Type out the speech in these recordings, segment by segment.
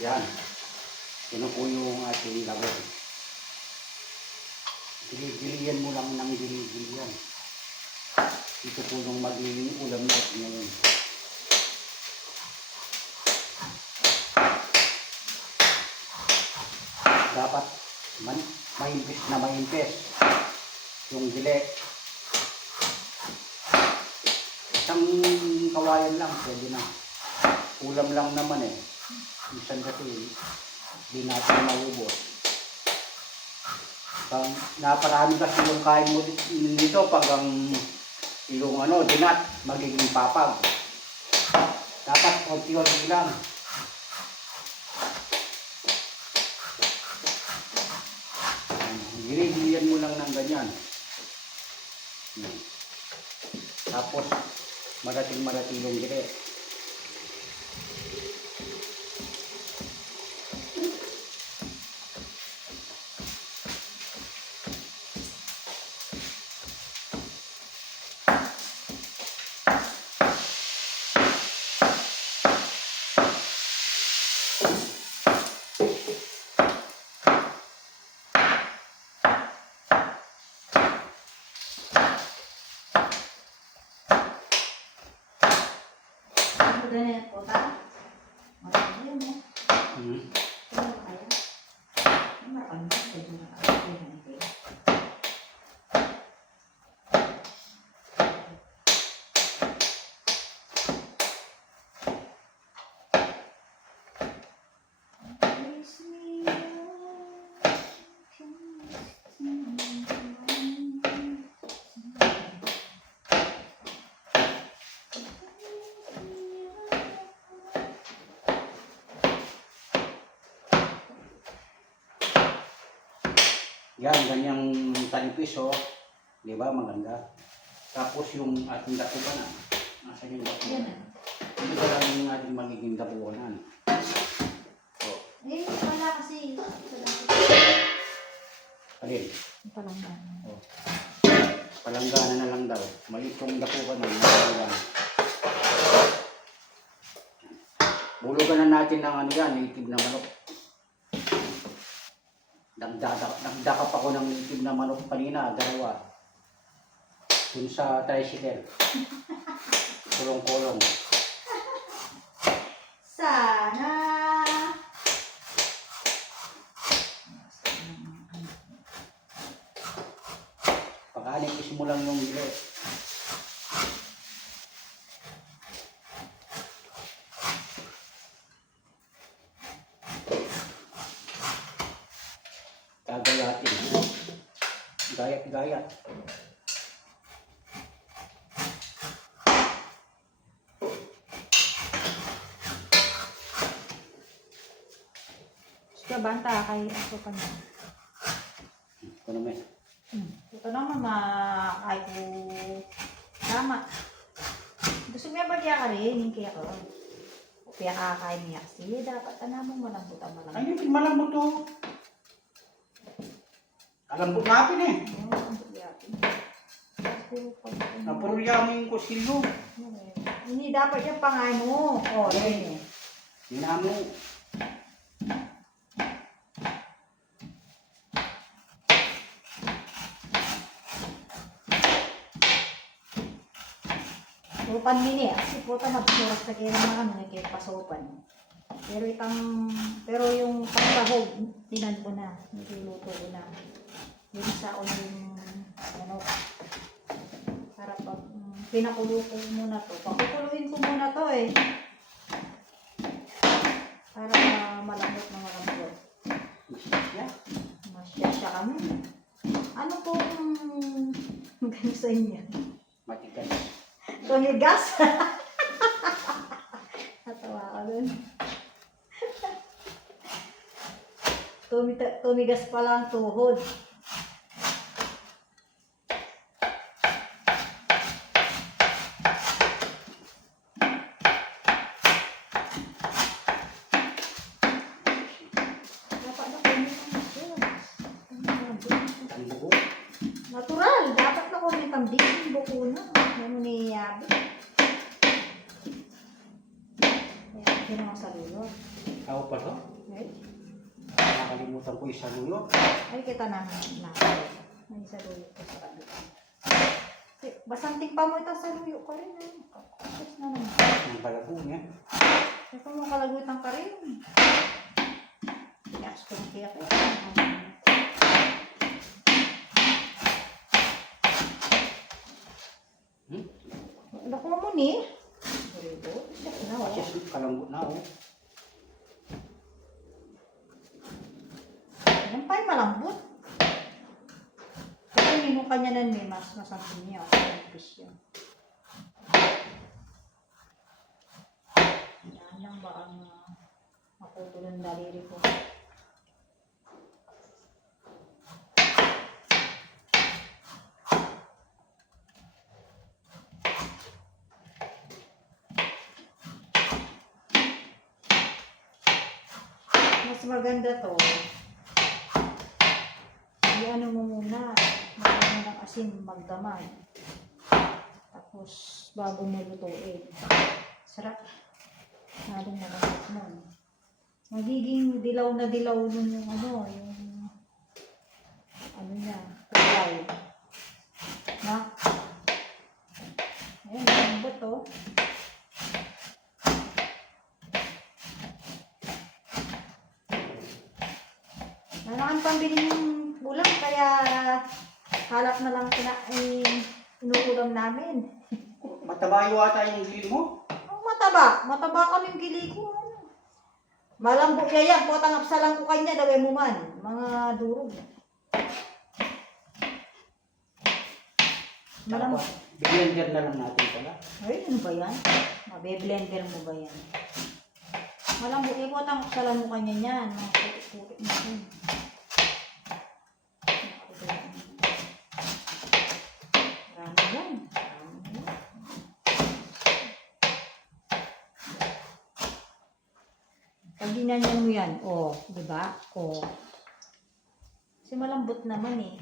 Yan. Yan po yung ating laway. Gili-gilian mo lang ng gili-gilian. Ito po yung magiging ulam natin ngayon. Dapat maimpis na maimpis yung gili. Isang kawayan lang, pwede na. Ulam lang naman eh. Minsan kasi hindi natin maubos. Naparami kasi yung kain mo dito pag ang yung dinat magiging papag. Dapat konti-konti lang. Gili-gilian mo lang ng ganyan. Tapos marating yung gili. Ganyan po ta. Marami yun eh. Ano kaya? Marami yun. Pwede na ako. Yan, ganyang tanipis, oh. Di ba? Maganda. Tapos yung ating dakupanan. Nasaan yung dakupanan? Yan. Ito ba lang yung ating magiging dakupanan? Oh. Eh, wala kasi. Alin? Palanggana. Oh. Palanggana na lang daw. Maliit yung dakupanan. Palanggana. Bulugan na natin ng native na manok. Nagdakap ako ng native na manok kanina, dalawa. Dun sa tricycle. Kulong-kulong. Sana. Pag-alikis mo lang yung gili. Gagayatin. Gayat-gayat. Sige, banta kay aso pa niya. Ito naman. Ito naman kahit ko tama. Gusto niya ba kaya ka rin? Kaya ko. Kaya kakakain niya kasi dapat tanamong malambot ang malambot. Ay, hindi malambot to. Kalambot natin eh. Napuryamin ko silo. Hindi dapat yung pangay mo. O, yan eh. Hinamo. Pupan mini. Kasi putan magsuras na kaya naman kaya pasopan. Pero yung pangsahog, tinan ko na. Niluluto ko na. Yung sa yung para pag pinakulo ko muna to. Pakukuluin ko muna to eh. Para malambot na malambot. Masya kami. Ano pong gano'n sa inyo? Matigas. Tumigas? Natawa ka dun. Tumigas pala ang tuhod. Natural, dapat na kung may kambing, buko na. Ano niyabi? Kaya, hindi naman sa lulo. Ako pa to? Ay, Nakalimutan ko isa luyo. ay kita na. May isa luyo ko sa kabila. Basanting pa mo ito sa luyo ko rin. Tapos na naman. Ang balago niya. Ito mo kalagutan ka rin. Yes, kung kaya ko. Naku mo ni. Ribo. Kasi kalambot na oh. Yan pa yung malambot. Kasi yung kanya nan may mas masampin niya. Fish yun. Yan lang ba ang makuto ng daliri ko. Mas maganda to. I-ano mo muna. Magdamay ng asin, magdamay. Tapos, bago mo lutuin. Sarap. Maling malapit nun. Magiging dilaw na dilaw nun yung ano, yung ano niya, kulay. Na? Ayan, malambot to. Nalakan pambili ng ulam, kaya halap na lang inuulam namin. Mataba yung ata yung gili mo. Ang mataba. Mataba kaming gili ko. Malambot yan. Potang apsalan ko kanya. Dawin mo man. Mga durog. Malambot. Blender na lang natin pala. Ay, ano ba yan? Mabe-blender mo ba yan? Malambot. Potang apsalan mo kanya yan. Mga putik-putik mo yan. Rami yan. Pag ginanyan mo yan, di ba? Kasi malambot naman eh.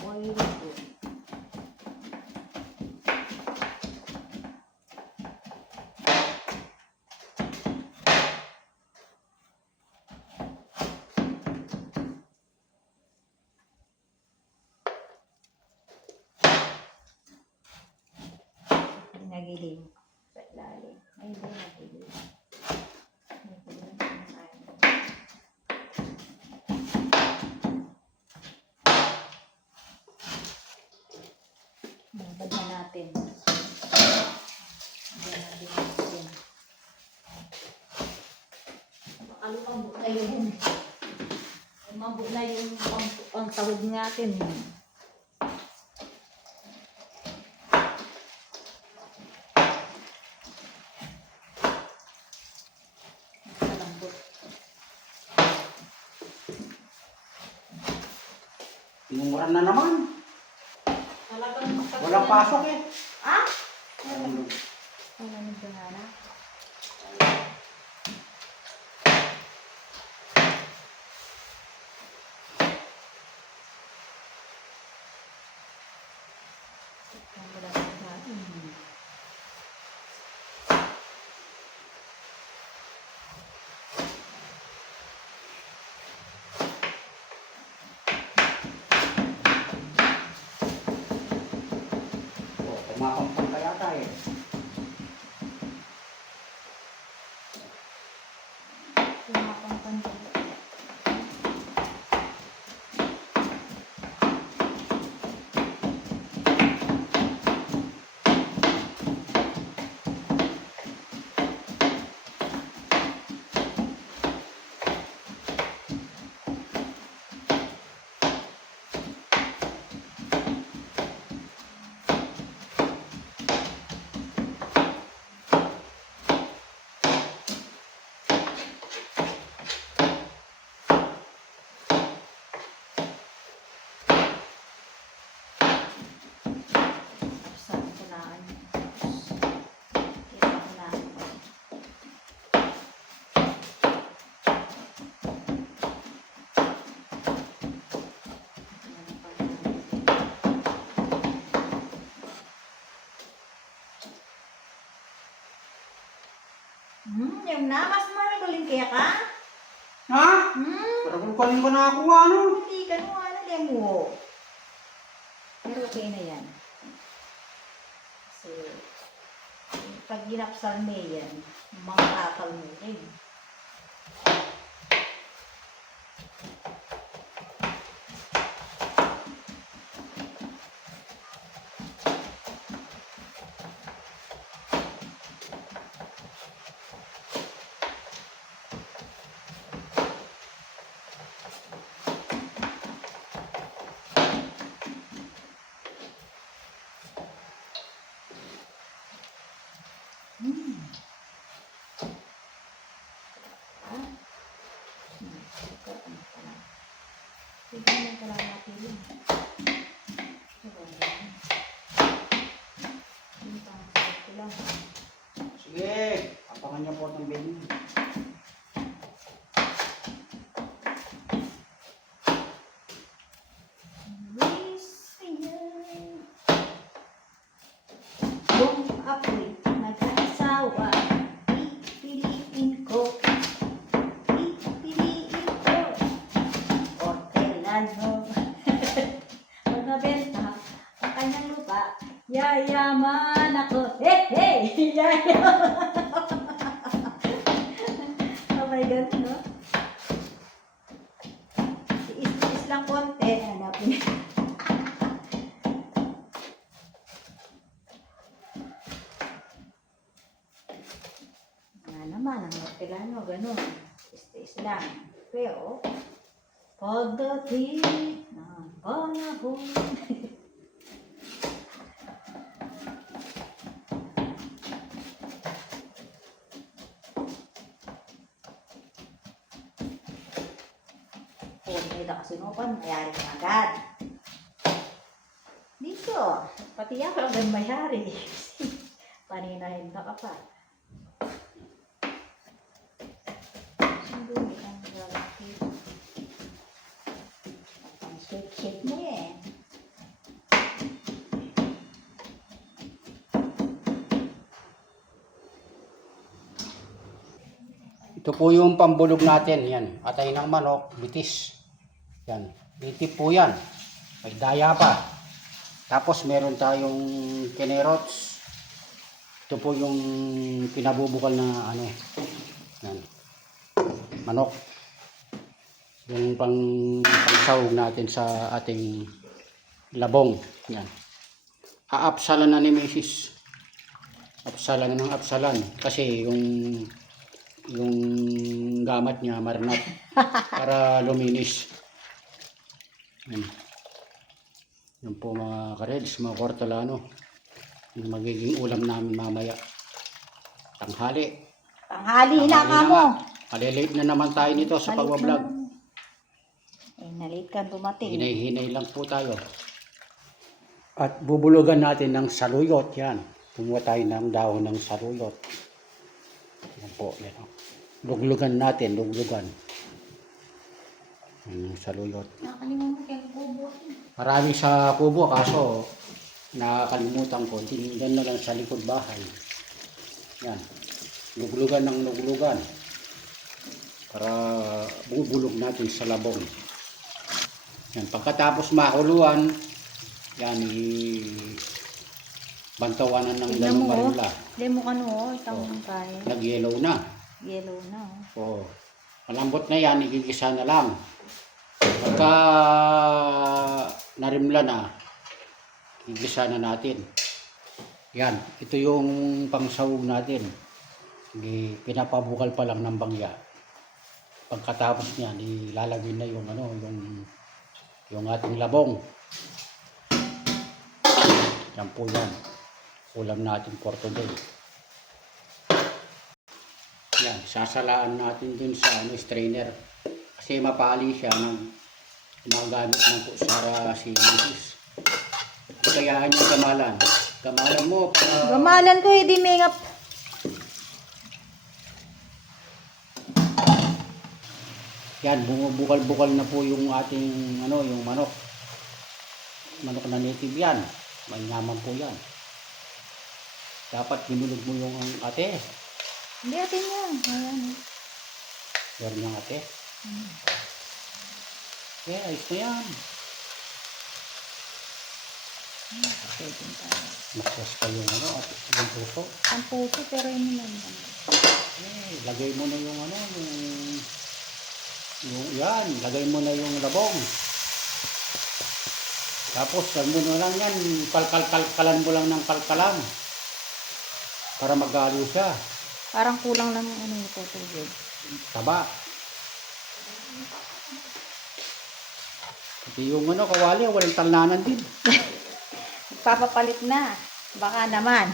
Very good. Nagiling sa ilalim. Ay, hindi nagiling. Nabad na natin. Makalupambot na yun. Mabot na yung ang tawag natin. Tinumuran na naman. Walang pasok eh. Ah? Ano nito nga na? Kumakampang kaya tayo. Yung na, mas maragaling kaya ka? Ha? Hmm? Parang kanin ka na ako, ano? Hindi ka no, ano mo. Pero okay na yan. Kasi, pag ginapsal mo yan, mga kakal mo rin. Hindi mo pala natin yun. Ito lang. Sige, kapangan niya po ng baby. Kung ako'y mag-asawa, pipiliin ko. Ortelano. Magbenta ang kanyang lupa. Yayaman ako. Hey, hey! Yayaman. Oh my God, no? Tiis-tiis lang konti. Hanapin. Naman ang Hortelano, gano'n. Tiis lang. Pero, pagdating ng panahon. Kung may nakasinupan, mayari ka agad. Dito, pati ako agad mayari. Paninahin na ka pa. Dumi ang lalaki. Ang shake-shake mo eh. Ito po yung pambulog natin. Yan. Atay ng manok, bitis. Yan. Bitip po yan. May daya pa. Tapos meron tayong kinerots. Ito po yung pinabubukal na ano. Yan. Manok. Yung pangsahog natin sa ating labong. Yan. Aapsalan na ni Mrs. Apsalan ng apsalan. Kasi yung gamat niya marinat para luminis. Yan. Yan po mga kareds, mga Hortelano. Yung magiging ulam namin mamaya. Tanghali. Tanghali na ka mo. Malilate na naman tayo nito sa pagbablog. Eh, nalate ka dumating. Hinay-hinay lang po tayo. At bubulugan natin ng saluyot. Yan. Kumuha tayo ng dahon ng saluyot. Yan po. Yan. Luglugan natin. Luglugan. Yung saluyot. Nakalimutan kayo kubo. Marami sa kubo kaso nakakalimutan ko. Tinignan na lang sa likod bahay. Yan. Luglugan ng luglugan. Para bubulog natin sa labong. Yan. Pagkatapos mahuluan, yan, bantawanan ng dalawang marula. Hindi mo ka no, itang kaya. Nag-yellow na. Yellow na. O, malambot na yan, igigisa na lang. Pagka narimla na, igigisa na natin. Yan, ito yung pangsahog natin. Pinapabukal pa lang ng bangya. Pagkatapos niyan, ilalagay na yung ano, yung ating labong. Yan po yan. Ulam natin for today. Yan, sasalaan natin dun sa strainer. Kasi mapali siya ng gumagamit ng kutsara si Mrs. Kayaan yung gamalan. Gamalan mo para... Gamalan ko, hindi mingap. Yan, bumubukal-bukal na po yung ating ano, yung manok. Manok na native yan. May yaman po yan. Dapat binulog mo yung ate. Hindi atin yan. Ayan. Meron niyang ate. Hmm. Yeah, ayos na yan. Pwede tayo. Maksas pa yung ano, at yung puso. Ang puso pero yun naman. Lagay mo na yung ano, yan, lagay mo na yung labong. Tapos, mo na lang yan, kalkalan mo lang ng kalkalan. Para magalo siya. Parang kulang lang yung ano ito, tubig. Taba. Pati yung ano, kawali, walang talnanan din. Papapalit na. Baka naman.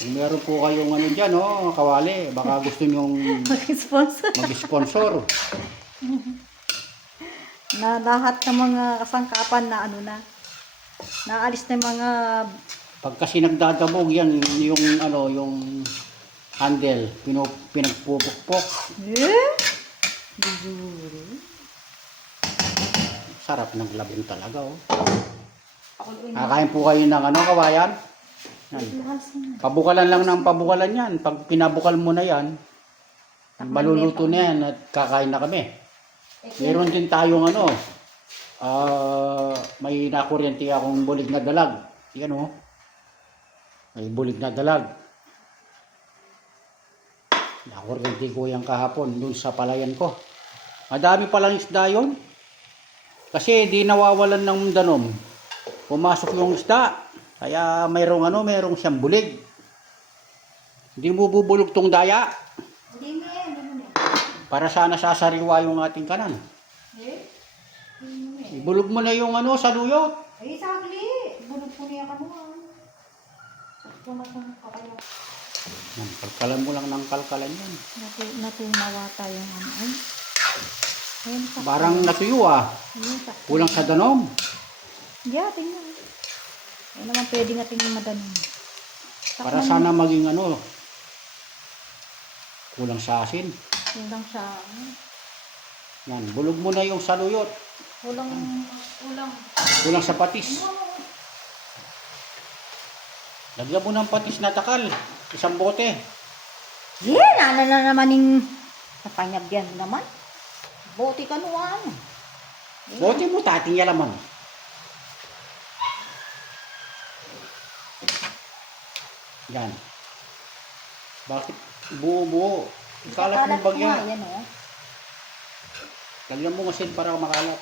Kung meron po kayong ano dyan, oh, kawali, baka gusto nyong Mag-sponsor. mag-sponsor. Na lahat ng mga kasangkapan na ano na. Naalis na yung mga... Pag kasi nagdadabog yan, yung ano, yung handle, pinagpupukpok. Bujuri. Sarap ng labing talaga, oh. Ako doon. Kakain po kayo ng ano, kawayan? Yan. Pabukalan lang ng pabukalan yan. Pag pinabukal mo na yan, maluluto na yan at kakain na kami. Meron din tayong ano, may nakuryente akong bulig na dalag. Yan, oh. May bulig na dalag. Nakuryente ko yan kahapon dun sa palayan ko. Madami palang isda yun. Kasi di nawawalan ng danom. Pumasok yung isda. Kaya mayroong siyang bulig. Hindi mo bubulog tong daya. Hindi na yan. Para sana sasariwa yung ating kanan. Ibulog mo na yung ano, saluyot. Ay, sagli. Bulog ko niya kanuhan. Kalkalan mo lang ng kalkalan yan. Natunawa tayong ano. Ay. Ayun, Parang natuyo ah. Kulang sa danom. Yeah, tingnan. Ay naman pwede natin madaling. Para sana maging ano, kulang sa asin. Kulang sa... Yan, bulog mo na yung saluyot. Kulang... Kulang sa patis. Lagyan mo ng patis na takal. Isang bote. Yeah, na naman yung... Napanyabyan naman. Bote ka nuwan. Bote mo, tating yalaman. Yan. Bakit buo-buo? Ikalat mo bagya. Yan, oh. Lagyan mo asin para makalat.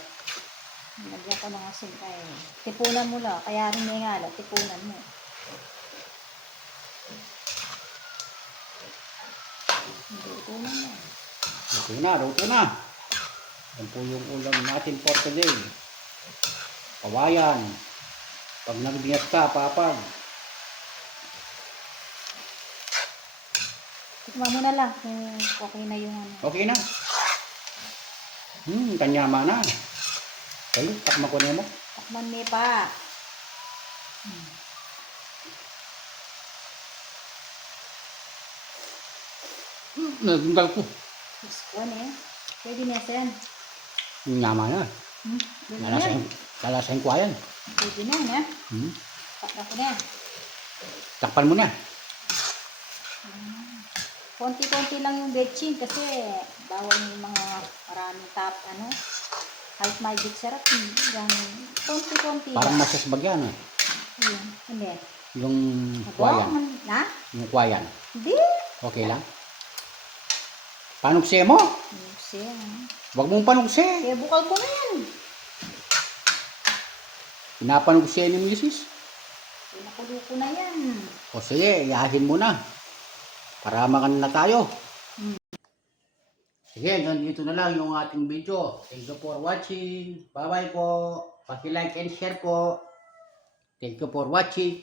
Lagyan ko ng asin kay. Tipunan mo lang. Kaya rin may ngalat. Tipunan mo. Tipunan mo. Luto na. Yan po yung ulam natin for today. Kawayan. Pag nagdingat ka, papag. Tikman mo na lang kung okay na yung ano. Okay na. Kanyama na. Kayo, takma ko na mo. Takman mo pa. Nagdal ko. Iskuan eh. Pwede na yan. Nyama na. Pwede na yan. Lalasahin ko yan. Pwede na yan, ha? Takpan ko na yan. Takpan mo na. Konti-konti lang yung betchin kasi bawal yung mga maraming kahit may sarap. Ganun. Konti-konti Parang lang. masasbag yan. Ayun. Hindi. Yung kwayan. Na? Yung kwayan. Hindi. Okay lang. Panugse mo. Kasi, Huwag mong panugse. kaya bukal ko na yan. Pinapanugse ni Mrs. Pinakulo ko na yan. O sige, iahin mo na. Para makan na tayo. Sige, ganito na lang yung ating video. Thank you for watching. Bye-bye po. Paki-like and share po. Thank you for watching.